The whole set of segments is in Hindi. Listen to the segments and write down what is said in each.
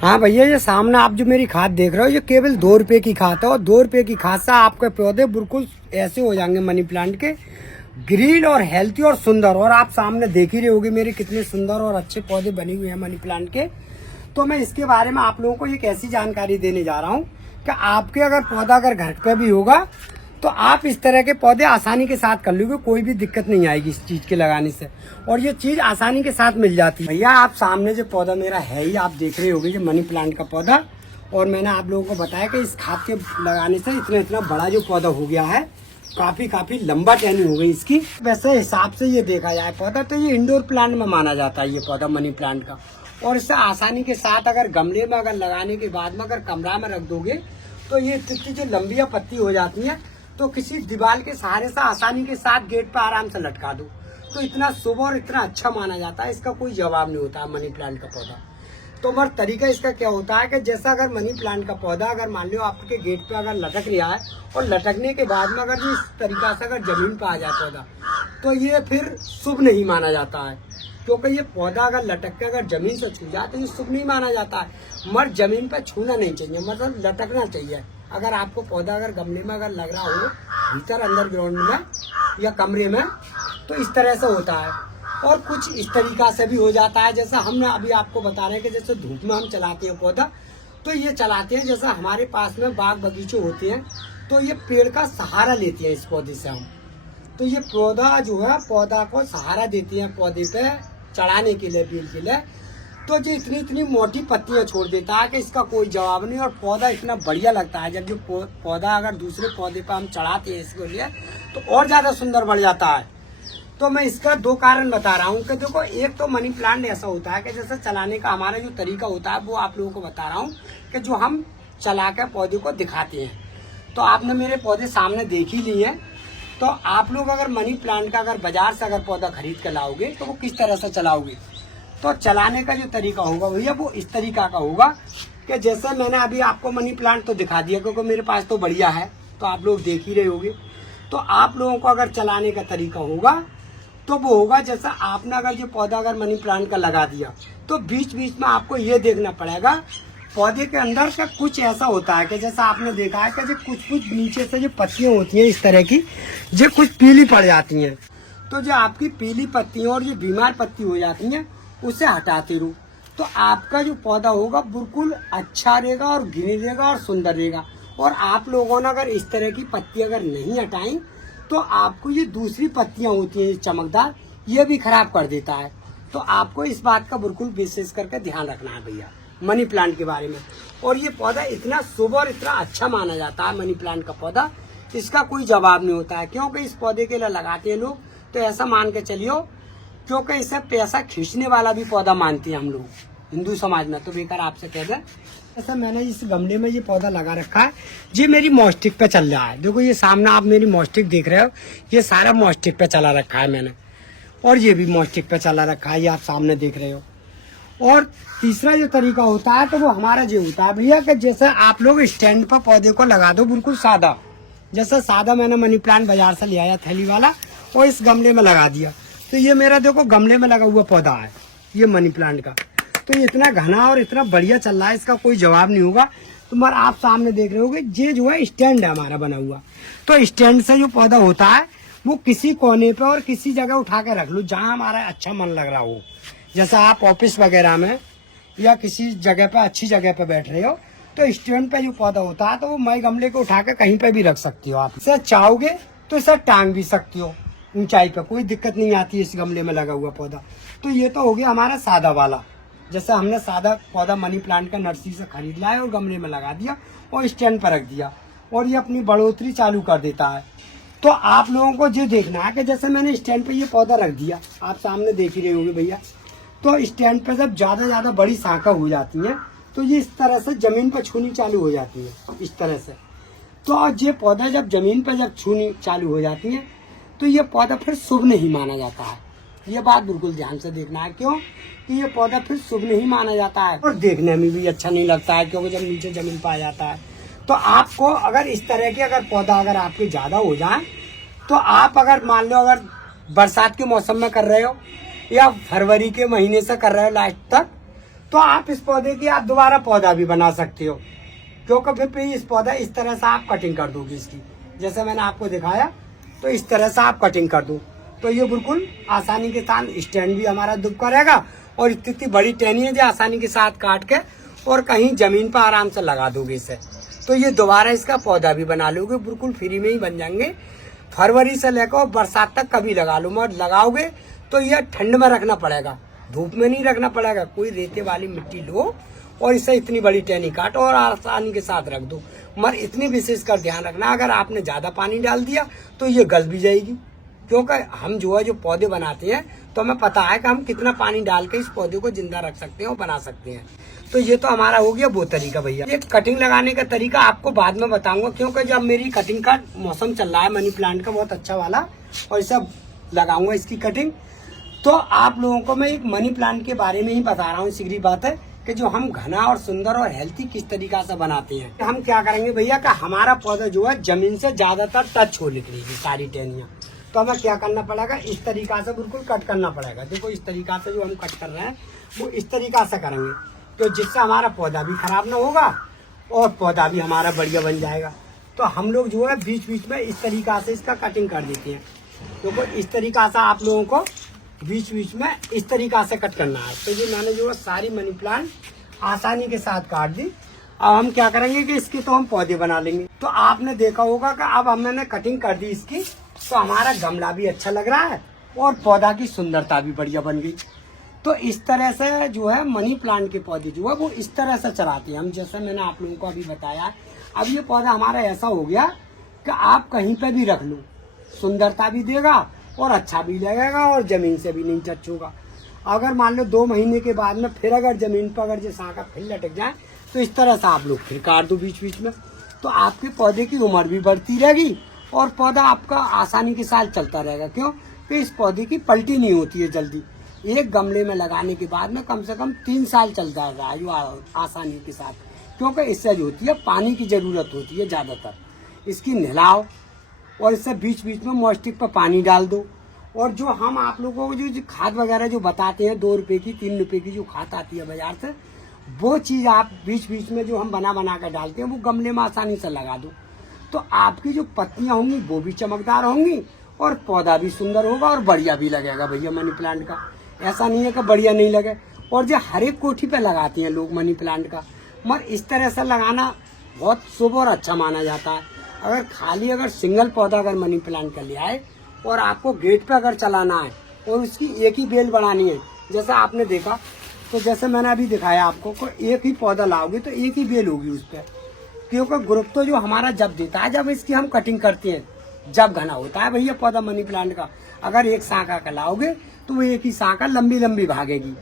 हाँ भैया, ये सामने आप जो मेरी खाद देख रहे हो, ये केवल 2 रुपए की खाद है। और 2 रुपए की खाद से आपके पौधे बिल्कुल ऐसे हो जाएंगे मनी प्लांट के, ग्रीन और हेल्थी और सुंदर। और आप सामने देख ही रहे होगे मेरे कितने सुंदर और अच्छे पौधे बने हुए हैं मनी प्लांट के। तो मैं इसके बारे में आप लोगों को एक ऐसी जानकारी देने जा रहा हूँ कि आपके अगर पौधा अगर घर पे भी होगा तो आप इस तरह के पौधे आसानी के साथ कर लोगे, कोई भी दिक्कत नहीं आएगी इस चीज के लगाने से। और ये चीज आसानी के साथ मिल जाती है। भैया आप सामने जो पौधा मेरा है ही, आप देख रहे होगे ये मनी प्लांट का पौधा। और मैंने आप लोगों को बताया कि इस खाद के लगाने से इतना इतना बड़ा जो पौधा हो गया है, काफी लंबा टहनी हो गई इसकी। वैसे हिसाब से ये देखा जाए पौधा तो ये इंडोर प्लांट में माना जाता है ये पौधा मनी प्लांट का। और इससे आसानी के साथ अगर गमले में अगर लगाने के बाद में अगर कमरा में रख दोगे तो ये इतनी जो लंबियां पत्ती हो जाती हैं, तो किसी दीवार के सहारे से आसानी के साथ गेट पर आराम से लटका दो। तो इतना शुभ और इतना अच्छा माना जाता है, इसका कोई जवाब नहीं होता है मनी प्लांट का पौधा। तो मगर तरीका इसका क्या होता है कि जैसा अगर मनी प्लांट का पौधा अगर मान लो आपके गेट पे अगर लटक रहा है और लटकने के बाद में अगर इस तरीका से अगर जमीन पे आ जाए पौधा, तो ये फिर शुभ नहीं माना जाता है। क्योंकि ये पौधा अगर लटक के अगर जमीन से छू जाए तो ये शुभ नहीं माना जाता है। मगर जमीन पे छूना नहीं चाहिए, मतलब लटकना चाहिए। अगर आपको पौधा अगर गमले में अगर लग रहा हो भीतर अंडरग्राउंड में या कमरे में, तो इस तरह से होता है। और कुछ इस तरीका से भी हो जाता है, जैसा हमने अभी आपको बता रहे हैं कि जैसे धूप में हम चलाते हैं पौधा, तो ये चलाते हैं। जैसा हमारे पास में बाग बगीचे होते हैं तो ये पेड़ का सहारा लेते हैं इस पौधे से हम। तो ये पौधा जो है पौधा को सहारा देती है पौधे पे चढ़ाने के लिए, पेड़ के लिए। तो जो इतनी मोटी पत्तियां छोड़ देता है कि इसका कोई जवाब नहीं। और पौधा इतना बढ़िया लगता है जब जो पौधा अगर दूसरे पौधे पर हम चढ़ाते हैं इसके लिए तो और ज्यादा सुंदर बढ़ जाता है। तो मैं इसका 2 कारण बता रहा हूँ कि देखो, एक तो मनी प्लांट ऐसा होता है कि जैसे चलाने का हमारा जो तरीका होता है वो आप लोगों को बता रहा हूँ कि जो हम चला कर पौधे को दिखाते हैं। तो आपने मेरे पौधे सामने देख ही लिए हैं। तो आप लोग अगर मनी प्लांट का अगर बाजार से अगर पौधा खरीद कर लाओगे तो वो किस तरह से चलाओगे, तो चलाने का जो तरीका होगा भैया वो इस तरीका का होगा कि जैसे मैंने अभी आपको मनी प्लांट तो दिखा दिया क्योंकि मेरे पास तो बढ़िया है, तो आप लोग देख ही रहे होगे। तो आप लोगों को अगर चलाने का तरीका होगा तो वो होगा जैसा आपने अगर ये पौधा अगर मनी प्लांट का लगा दिया तो बीच बीच में आपको ये देखना पड़ेगा पौधे के अंदर का कुछ ऐसा होता है कि जैसा आपने देखा है कि जो कुछ नीचे से जो पत्तियां होती हैं इस तरह की, जो कुछ पीली पड़ जाती हैं। तो जो आपकी पीली पत्तियां और जो बीमार पत्ती हो जाती हैं उसे हटाते रहो, तो आपका जो पौधा होगा बिल्कुल अच्छा रहेगा और ग्रीन रहेगा और सुंदर रहेगा। और आप लोगों ने अगर इस तरह की पत्ती अगर नहीं हटाई तो आपको ये दूसरी पत्तियां होती हैं चमकदार, ये भी खराब कर देता है। तो आपको इस बात का बिल्कुल विशेष करके ध्यान रखना है भैया मनी प्लांट के बारे में। और ये पौधा इतना शुभ और इतना अच्छा माना जाता है मनी प्लांट का पौधा, इसका कोई जवाब नहीं होता है। क्योंकि इस पौधे के लिए लगाते हैं लोग तो ऐसा मान के चलियो, क्योंकि इसे पैसा खींचने वाला भी पौधा मानते हैं हम लोग हिंदू समाज में। तो बेकार आपसे कह दें, ऐसा मैंने इस गमले में ये पौधा लगा रखा है, ये मेरी मॉस्टिक पे चल रहा है। देखो ये सामने आप मेरी मॉस्टिक देख रहे हो, ये सारा मॉस्टिक पे चला रखा है मैंने, और ये भी मॉस्टिक पे चला रखा है, ये आप सामने देख रहे हो। और तीसरा जो तरीका होता है तो वो हमारा ये होता है भैया कि जैसे आप लोग स्टैंड पर पौधे को लगा दो बिल्कुल सादा, जैसा सादा मैंने मनी प्लांट बाजार से ले आया थैली वाला और इस गमले में लगा दिया। तो ये मेरा देखो गमले में लगा हुआ पौधा है ये मनी प्लांट का। तो ये इतना घना और इतना बढ़िया चल रहा है, इसका कोई जवाब नहीं होगा। तो मगर आप सामने देख रहे होगे ये जो है स्टैंड है हमारा बना हुआ। तो स्टैंड से जो पौधा होता है वो किसी कोने पे और किसी जगह उठा के रख लो जहाँ हमारा अच्छा मन लग रहा हो। जैसा आप ऑफिस वगैरह में या किसी जगह पे अच्छी जगह पे बैठ रहे हो तो स्टैंड पे जो पौधा होता है तो वो मई गमले को उठा के कहीं पे भी रख सकती हो। आप इसे चाहोगे तो इसे टांग भी सकती हो ऊंचाई पे, कोई दिक्कत नहीं आती है इस गमले में लगा हुआ पौधा। तो ये तो हो गया हमारा सादा वाला, जैसे हमने सादा पौधा मनी प्लांट का नर्सरी से खरीद लाया और गमले में लगा दिया और स्टैंड पर रख दिया और ये अपनी बढ़ोतरी चालू कर देता है। तो आप लोगों को ये देखना है कि जैसे मैंने स्टैंड पे ये पौधा रख दिया, आप सामने देख ही रहे होंगे भैया। तो स्टैंड पे जब ज्यादा बड़ी शाखा हो जाती है तो ये इस तरह से जमीन पर छूनी चालू हो जाती है इस तरह से। तो ये पौधा जब जमीन पर जब छूनी चालू हो जाती है तो ये पौधा फिर शुभ नहीं माना जाता है। ये बात बिल्कुल ध्यान से देखना है, क्यों कि ये पौधा फिर शुभ नहीं माना जाता है और देखने में भी अच्छा नहीं लगता है, क्योंकि जब नीचे जमीन पर आ जाता है। तो आपको अगर इस तरह के अगर पौधा अगर आपके ज्यादा हो जाए तो आप अगर मान लो अगर बरसात के मौसम में कर रहे हो या फरवरी के महीने से कर रहे हो लास्ट तक, तो आप इस पौधे की आप दोबारा पौधा भी बना सकते हो, क्योंकि फिर इस पौधा इस तरह से आप कटिंग कर दोगे इसकी, जैसे मैंने आपको दिखाया। तो इस तरह से आप कटिंग कर दो तो ये बिल्कुल आसानी के साथ स्टैंड भी हमारा दुबका रहेगा, और इतनी बड़ी टहनी है जो आसानी के साथ काट के और कहीं जमीन पर आराम से लगा दोगे इसे, तो ये दोबारा इसका पौधा भी बना लोगे, बिल्कुल फ्री में ही बन जाएंगे। फरवरी से लेकर बरसात तक कभी लगा लो, मगर लगाओगे तो ये ठंड में रखना पड़ेगा, धूप में नहीं रखना पड़ेगा। कोई रेते वाली मिट्टी लो और इसे इतनी बड़ी टहनी काटो और आसानी के साथ रख दो, मगर इतनी विशेष कर ध्यान रखना, अगर आपने ज्यादा पानी डाल दिया तो ये गल भी जाएगी, क्योंकि हम जो है जो पौधे बनाते हैं तो हमें पता है कि हम कितना पानी डाल के इस पौधे को जिंदा रख सकते हैं और बना सकते हैं। तो ये तो हमारा हो गया वो तरीका भैया। ये कटिंग लगाने का तरीका आपको बाद में बताऊंगा, क्योंकि जब मेरी कटिंग का मौसम चल रहा है मनी प्लांट का बहुत अच्छा वाला, और इसे लगाऊंगा इसकी कटिंग। तो आप लोगों को मैं एक मनी प्लांट के बारे में ही बता रहा हूँ। सीधी बात है कि जो हम घना और सुंदर और हेल्थी किस तरीका से बनाते हैं। हम क्या करेंगे भैया कि हमारा पौधा जो है जमीन से ज्यादातर टच हो निकलेगी सारी टहनियाँ, तो हमें क्या करना पड़ेगा, इस तरीका से बिल्कुल कट करना पड़ेगा। देखो इस तरीका से जो हम कट कर रहे हैं वो इस तरीका से करेंगे, तो जिससे हमारा पौधा भी खराब ना होगा और पौधा भी हमारा बढ़िया बन जाएगा। तो हम लोग जो है बीच बीच में इस तरीका से इसका कटिंग कर देते हैं। देखो इस तरीका से आप लोगों को बीच बीच में इस तरीका से कट करना है। तो ये मैंने जो है सारी मनी प्लांट आसानी के साथ काट दी। अब हम क्या करेंगे कि इसके तो हम पौधे बना लेंगे। तो आपने देखा होगा कि अब हमने कटिंग कर दी इसकी, तो हमारा गमला भी अच्छा लग रहा है और पौधा की सुंदरता भी बढ़िया बन गई। तो इस तरह से जो है मनी प्लांट के पौधे जो है वो इस तरह से चढ़ाते हैं हम, जैसे मैंने आप लोगों को अभी बताया। अब ये पौधा हमारा ऐसा हो गया कि आप कहीं पे भी रख लो, सुंदरता भी देगा और अच्छा भी लगेगा और जमीन से भी नहीं टच होगा। अगर मान लो 2 महीने के बाद में फिर अगर जमीन पर अगर जो शाखा फिर लटक जाए तो इस तरह से आप लोग फिर काट दो बीच बीच में, तो आपके पौधे की उम्र भी बढ़ती रहेगी और पौधा आपका आसानी के साथ चलता रहेगा। क्यों कि इस पौधे की पलटी नहीं होती है जल्दी। एक गमले में लगाने के बाद में कम से कम 3 साल चलता है आयु आसानी के साथ, क्योंकि इससे जो होती है पानी की जरूरत होती है ज्यादातर। इसकी नहलाओ और इससे बीच बीच में मॉइस्टिक पर पानी डाल दो। और जो हम आप लोगों को जो खाद वगैरह जो बताते हैं 2 रुपए की 3 रुपए की जो खाद आती है बाजार से, वो चीज आप बीच बीच में जो हम बना कर डालते हैं वो गमले में आसानी से लगा दो, तो आपकी जो पत्तियां होंगी वो भी चमकदार होंगी और पौधा भी सुंदर होगा और बढ़िया भी लगेगा भैया मनी प्लांट का। ऐसा नहीं है कि बढ़िया नहीं लगे। और जो हर एक कोठी पे लगाते हैं लोग मनी प्लांट का, मगर इस तरह से लगाना बहुत शुभ और अच्छा माना जाता है। अगर खाली अगर सिंगल पौधा अगर मनी प्लांट का ले आए और आपको गेट पे अगर चलाना है और उसकी एक ही बेल बनानी है, जैसा आपने देखा, तो जैसे मैंने अभी दिखाया आपको को एक ही पौधा लाओगे तो एक ही बेल होगी उस पर, क्योंकि ग्रुप तो जो हमारा जब देता है जब इसकी हम कटिंग करते हैं, जब घना होता है भैया पौधा मनी प्लांट का। अगर एक शाखा का लाओगे तो वो एक ही शाखा लंबी लंबी भागेगी।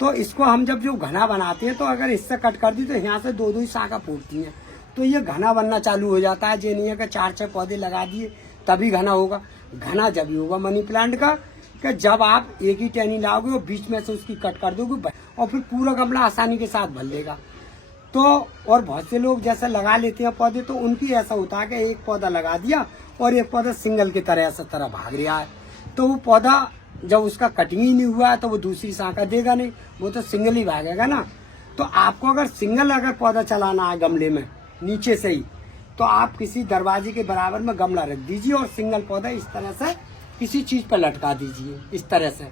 तो इसको हम जब जो घना बनाते हैं तो अगर इससे कट कर दी तो यहाँ से 2-2 ही शाखा फूटती हैं, तो ये घना बनना चालू हो जाता है। ये नहीं है कि 4-6 पौधे लगा दिए तभी घना होगा। घना जब ही होगा मनी प्लांट का कि जब आप एक ही टहनी लाओगे और बीच में से उसकी कट कर दोगे और फिर पूरा गमला आसानी के साथ भर लेगा। तो और बहुत से लोग जैसे लगा लेते हैं पौधे, तो उनकी ऐसा होता है कि एक पौधा लगा दिया और एक पौधा सिंगल की तरह ऐसा तरह भाग रहा है, तो वो पौधा जब उसका कटिंग ही नहीं हुआ है तो वो दूसरी शाखा देगा नहीं, वो तो सिंगल ही भागेगा ना। तो आपको अगर सिंगल अगर पौधा चलाना है गमले में नीचे से ही, तो आप किसी दरवाजे के बराबर में गमला रख दीजिए और सिंगल पौधा इस तरह से किसी चीज पर लटका दीजिए, इस तरह से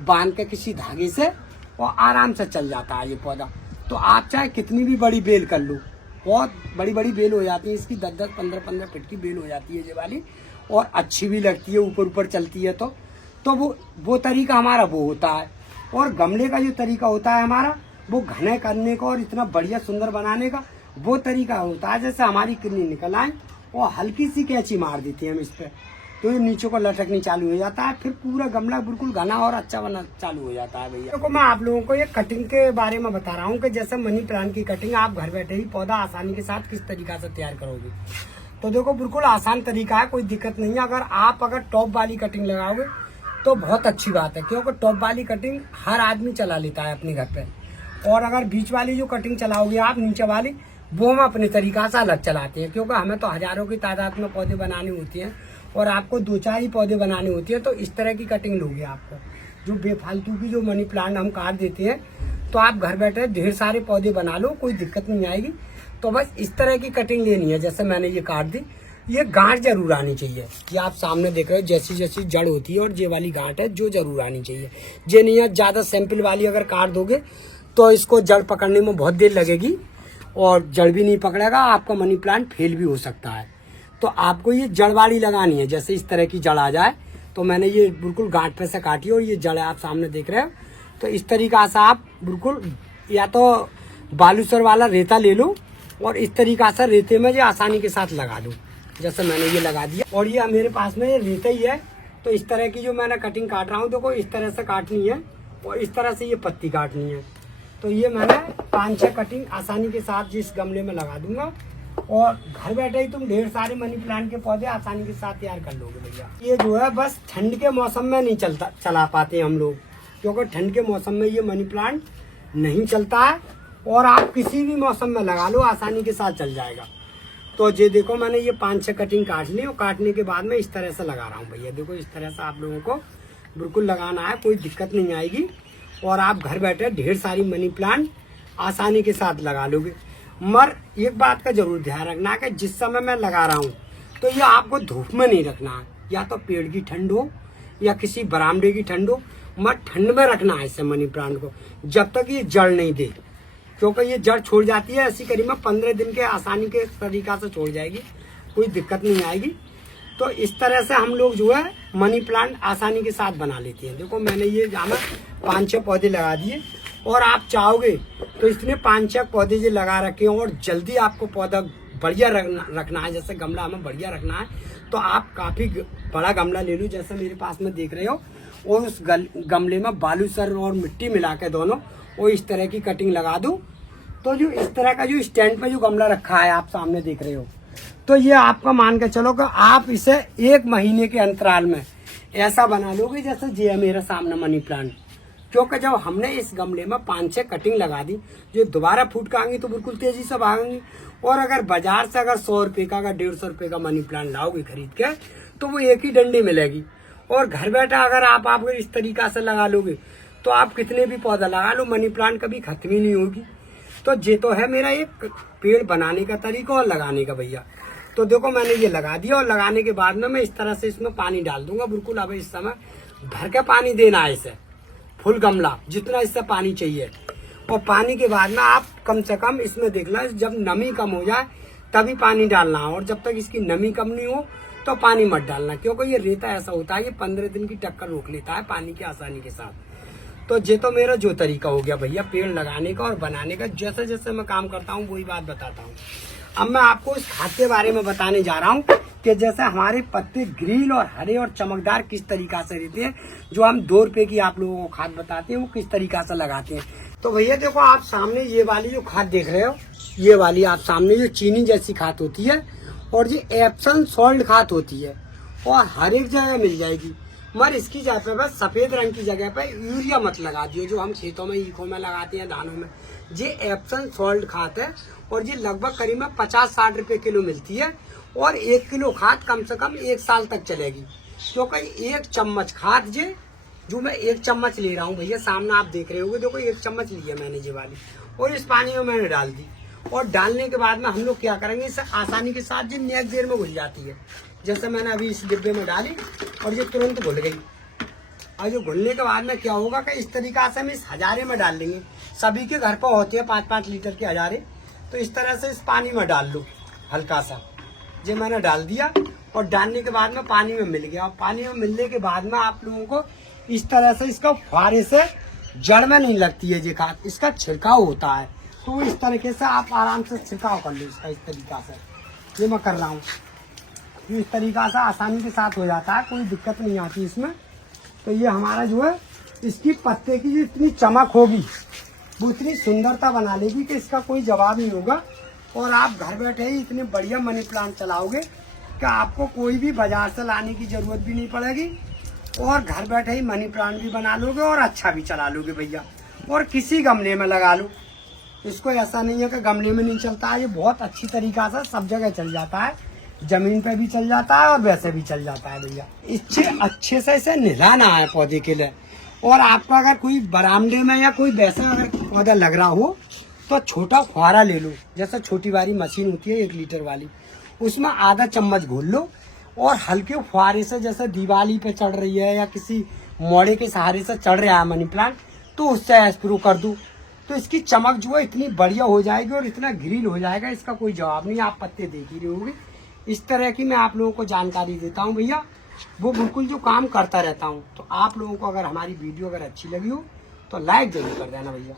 बांध के किसी धागे से, और आराम से चल जाता है ये पौधा। तो आप चाहे कितनी भी बड़ी बेल कर लो, बहुत बड़ी बड़ी बेल हो जाती है इसकी, 10-10, 15-15 फीट की बेल हो जाती है ये वाली, और अच्छी भी लगती है, ऊपर ऊपर चलती है। तो वो तरीका हमारा वो होता है। और गमले का जो तरीका होता है हमारा वो घने करने का और इतना बढ़िया सुंदर बनाने का वो तरीका होता है, जैसे हमारी किडनी निकल आए और हल्की सी कैंची मार देते हैं हम इस पे, तो ये नीचे को लटकनी चालू हो जाता है, फिर पूरा गमला बिल्कुल घना और अच्छा बना चालू हो जाता है भैया। देखो मैं आप लोगों को ये कटिंग के बारे में बता रहा हूँ कि जैसे मनी प्लांट की कटिंग आप घर बैठे ही पौधा आसानी के साथ किस तरीका से तैयार करोगे। तो देखो बिल्कुल आसान तरीका है, कोई दिक्कत नहीं है। अगर टॉप वाली कटिंग लगाओगे तो बहुत अच्छी बात है, क्योंकि टॉप वाली कटिंग हर आदमी चला लेता है अपने घर पे। और अगर बीच वाली जो कटिंग चलाओगे आप नीचे वाली, वो हम अपने तरीका से अलग चलाते हैं, क्योंकि हमें तो हजारों की तादाद में पौधे बनाने होती हैं और आपको 2-4 ही पौधे बनाने होती है। तो इस तरह की कटिंग लोगे आपको, जो बेफालतू की जो मनी प्लांट हम काट देते हैं, तो आप घर बैठे ढेर सारे पौधे बना लो, कोई दिक्कत नहीं आएगी। तो बस इस तरह की कटिंग लेनी है, जैसे मैंने ये काट दी। ये गांठ जरूर आनी चाहिए, ये आप सामने देख रहे हो जैसी जैसी जड़ होती है, और ये वाली गांठ है जो जरूर आनी चाहिए। ये नहीं है ज्यादा सैंपल वाली अगर काट दोगे तो इसको जड़ पकड़ने में बहुत देर लगेगी और जड़ भी नहीं पकड़ेगा, आपका मनी प्लांट फेल भी हो सकता है। तो आपको ये जड़ वाली लगानी है, जैसे इस तरह की जड़ आ जाए। तो मैंने ये बिल्कुल गांठ पे से काटी और ये जड़ आप सामने देख रहे हो। तो इस तरीका से आप बिल्कुल या तो बालूसर वाला रेता ले लो और इस तरीका से रेते में ये आसानी के साथ लगा दो, जैसे मैंने ये लगा दिया। और ये मेरे पास में ये रेता ही है। तो इस तरह की जो मैंने कटिंग काट रहा हूँ, देखो इस तरह से काटनी है और इस तरह से ये पत्ती काटनी है। तो ये मैंने 5-6 कटिंग आसानी के साथ जिस गमले में लगा दूंगा, और घर बैठे ही तुम ढेर सारे मनी प्लांट के पौधे आसानी के साथ तैयार कर लोगे भैया। ये जो है बस ठंड के मौसम में नहीं चला पाते हम लोग, क्योंकि ठंड के मौसम में ये मनी प्लांट नहीं चलता है, और आप किसी भी मौसम में लगा लो आसानी के साथ चल जाएगा। तो ये देखो मैंने ये 5-6 कटिंग काट ली, और काटने के बाद में इस तरह से लगा रहा हूँ भैया। देखो इस तरह से आप लोगों को बिल्कुल लगाना है, कोई दिक्कत नहीं आएगी, और आप घर बैठे ढेर सारी मनी प्लांट आसानी के साथ लगा लोगे। मगर एक बात का जरूर ध्यान रखना है कि जिस समय मैं लगा रहा हूँ तो ये आपको धूप में नहीं रखना है, या तो पेड़ की ठंड हो या किसी बरामदे की ठंड हो, मगर ठंड में रखना है इसे मनी प्लांट को, जब तक ये जड़ नहीं दे। क्योंकि ये जड़ छोड़ जाती है ऐसी करीब में 15 दिन के आसानी के तरीका से छोड़ जाएगी, कोई दिक्कत नहीं आएगी। तो इस तरह से हम लोग जो है मनी प्लांट आसानी के साथ बना लेते हैं। देखो मैंने ये जहाँ 5-6 पौधे लगा दिए, और आप चाहोगे तो इसमें 5-6 पौधे जो लगा रखे हैं और जल्दी आपको पौधा बढ़िया रखना है, जैसे गमला हमें बढ़िया रखना है, तो आप काफी बड़ा गमला ले लो, जैसे मेरे पास में देख रहे हो। और उस गमले में बालूसर और मिट्टी मिला के दोनों, और इस तरह की कटिंग लगा दो। तो जो इस तरह का जो स्टैंड पे जो गमला रखा है आप सामने देख रहे हो, तो ये आपका मान के चलो कि आप इसे 1 महीने के अंतराल में ऐसा बना लोगे जैसे ये है मेरे सामने मनी प्लांट। क्योंकि जब हमने इस गमले में 5-6 कटिंग लगा दी, जो दोबारा फूट के आएंगी तो बिल्कुल तेजी से भागेंगी। और अगर बाजार से अगर 100 रुपए का, अगर 150 रुपए का मनी प्लांट लाओगे खरीद के, तो वो एक ही डंडी मिलेगी। और घर बैठा अगर आप इस तरीका से लगा लोगे तो आप कितने भी पौधा लगा लो, मनी प्लांट कभी खत्म ही नहीं होगी। तो ये तो है मेरा एक पेड़ बनाने का तरीका और लगाने का भैया। तो देखो मैंने ये लगा दिया, और लगाने के बाद में मैं इस तरह से इसमें पानी डाल दूंगा बिल्कुल। अब इस समय भर के पानी देना है इसे, फुल गमला जितना इससे पानी चाहिए। और पानी के बाद में आप कम से कम इसमें देखना, जब नमी कम हो जाए तभी पानी डालना है, और जब तक इसकी नमी कम नहीं हो तो पानी मत डालना। क्योंकि ये रेता ऐसा होता है कि 15 दिन की टक्कर रोक लेता है पानी की आसानी के साथ। तो ये तो मेरा जो तरीका हो गया भैया पेड़ लगाने का और बनाने का, जैसे जैसे मैं काम करता हूँ वही बात बताता हूँ। अब मैं आपको इस खाद के बारे में बताने जा रहा हूँ कि जैसे हमारे पत्ते ग्रीन और हरे और चमकदार किस तरीका से रहते हैं, जो हम 2 रुपए की आप लोगों को खाद बताते हैं वो किस तरीका से लगाते हैं। तो भैया देखो आप सामने ये वाली जो खाद देख रहे हो, ये वाली आप सामने जो चीनी जैसी खाद होती है, और ये एप्सम सॉल्ट खाद होती है, और हर एक जगह मिल जाएगी। मगर इसकी जगह पे बस सफेद रंग की जगह पे यूरिया मत लगा दियो, जो हम खेतों में ईखों में लगाते हैं धानों में। ये एप्सम सॉल्ट खाद है, और ये लगभग करीब में 50-60 रुपए किलो मिलती है, और 1 किलो खाद कम से कम 1 साल तक चलेगी। क्योंकि 1 चम्मच खाद जो मैं 1 चम्मच ले रहा हूँ भैया, सामने आप देख रहे होंगे, देखो 1 चम्मच ली है मैंने ये वाली, और इस पानी में मैंने डाल दी। और डालने के बाद में हम लोग क्या करेंगे, इसे आसानी के साथ ये नेक्स्ट देर में घुल जाती है। जैसे मैंने अभी इस डिब्बे में डाली और ये तुरंत घुल गई। और जो घुलने के बाद में क्या होगा कि इस तरीका से हम इस हजारे में डाल देंगे। सभी के घर पर होते हैं 5-5 लीटर के हजारे, तो इस तरह से इस पानी में डाल लो हल्का सा। ये मैंने डाल दिया, और डालने के बाद में पानी में मिल गया। और पानी में मिलने के बाद में आप लोगों को इस तरह से इसका फुहारे से जड़ में नहीं लगती है ये खाद, इसका छिड़काव होता है। तो इस तरीके से आप आराम से छिड़काव कर लो इसका, इस तरीका से ये मैं कर रहा हूँ। इस तरीका से आसानी के साथ हो जाता है, कोई दिक्कत नहीं आती इसमें। तो ये हमारा जो है इसकी पत्ते की जो इतनी चमक होगी वो इतनी सुंदरता बना लेगी कि इसका कोई जवाब नहीं होगा। और आप घर बैठे ही इतने बढ़िया मनी प्लांट चलाओगे कि आपको कोई भी बाजार से लाने की जरूरत भी नहीं पड़ेगी, और घर बैठे ही मनी प्लांट भी बना लोगे और अच्छा भी चला लोगे भैया। और किसी गमले में लगा लो, इसको ऐसा नहीं है कि गमले में नहीं चलता है, ये बहुत अच्छी तरीका से सब जगह चल जाता है, जमीन पे भी चल जाता है और वैसे भी चल जाता है भैया। इससे अच्छे से इसे नहलाना है पौधे के लिए। और आपका अगर कोई बरामदे में या कोई वैसा अगर पौधा लग रहा हो तो छोटा फुहारा ले लो, जैसा छोटी वाली मशीन होती है 1 लीटर वाली, उसमें आधा चम्मच घोल लो और हल्के फुहारे से, जैसे दिवाली पे चढ़ रही है या किसी मोड़े के सहारे से चढ़ रहा है मनी प्लांट, तो उससे स्प्रू कर दो। तो इसकी चमक जो है इतनी बढ़िया हो जाएगी और इतना ग्रीन हो जाएगा, इसका कोई जवाब नहीं। आप पत्ते देख ही रहे होंगे। इस तरह की मैं आप लोगों को जानकारी देता हूँ भैया, वो बिल्कुल जो काम करता रहता हूँ। तो आप लोगों को अगर हमारी वीडियो अगर अच्छी लगी हो तो लाइक जरूर कर देना भैया।